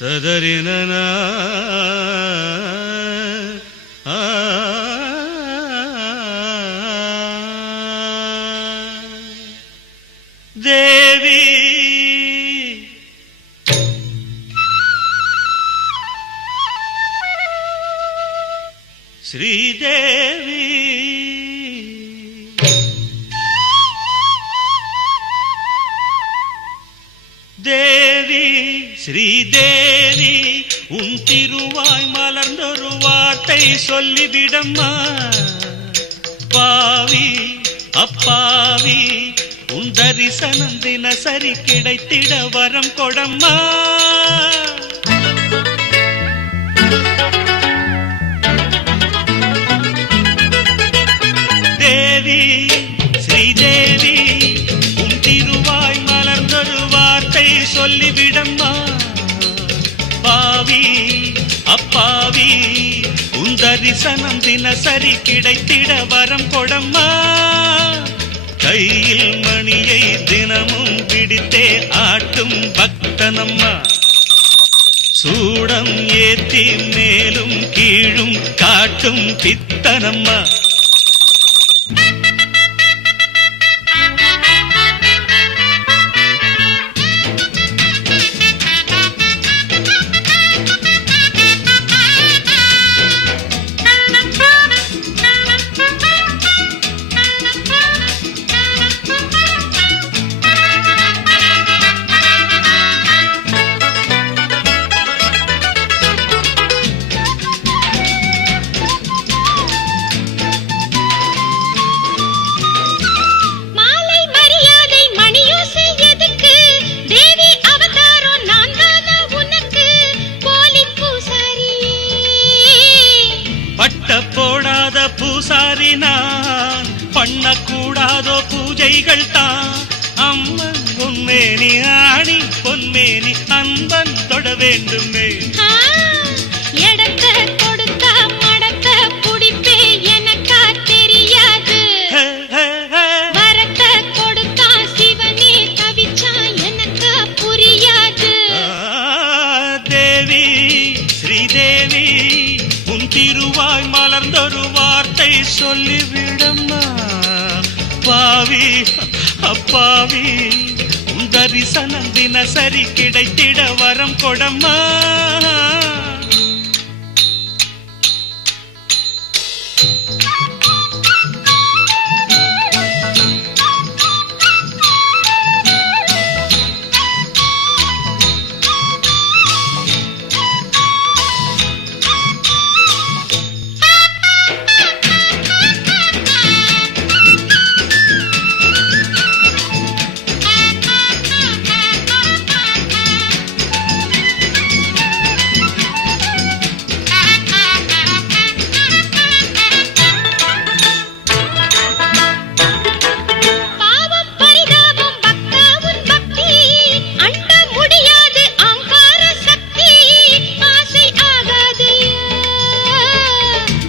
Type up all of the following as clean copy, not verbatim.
ததறினன தேவி ஸ்ரீதேவி தேவி ஸ்ரீதேவி உன் திருவாய் மலர்ந்தொரு வார்த்தை சொல்லிவிடம்மா. பாவி அப்பாவி உன் தரிசனம் தினசரி கிடைத்திட வரம் கொடம்மா. தேவி ஸ்ரீதேவி உன் திருவாய் மலர்ந்தொரு வார்த்தை சொல்லிவிடம்மா. பாவி அப்பாவி உன் தரிசனம் தினசரி கிடைத்திட வரம் கொடம்மா. கையில் மணியை தினமும் பிடித்தே ஆட்டும் பக்தனம்மா. சூடம் ஏத்தி மேலும் கீழும் காட்டும் பித்தனம்மா. போடாத பூசாரி நான் பண்ணக்கூடாதோ பூஜைகள் தான். அம்மன் பொன்மேனி ஆணி பொன்மேனி அன்பன் தொட வேண்டுமே. எடக்க கொடுத்த மடக்க புடிப்பே எனக்கா தெரியாது. வரத்த கொடுத்தா சிவனே தவிச்சா எனக்கா புரியாது. தேவி ஸ்ரீதேவி உன் திருவாய் மலர்ந்தொரு வார்த்தை சொல்லிவிடம்மா. பாவி அப்பாவி உன் தரிசனம் தினசரி கிடைத்திட வரம் கொடம்மா.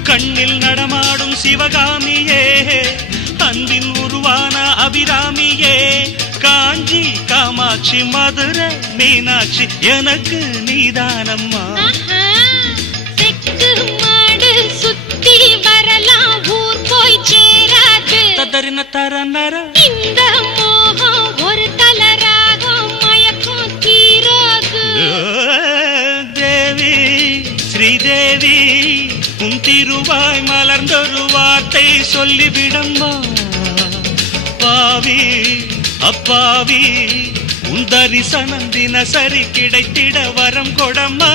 கண்ணில் நடமாடும் சிவகாமியே அன்பின் உருவான அபிராமியே. காஞ்சி காமாட்சி மதுரை மீனாட்சி எனக்கு நீதானம்மா. சுத்தி வரலாம் ஊர் போய் சேராது. ததறின தரநர இந்த மோகம் ஒரு தலராகம் மயக்கம் தீராது. தேவி ஸ்ரீதேவி உன் திருவாய் மலர்ந்தொரு வார்த்தை சொல்லிவிடம்மா. பாவி அப்பாவி உன் தரிசனம் தினசரி கிடைத்திட வரம் கொடம்மா.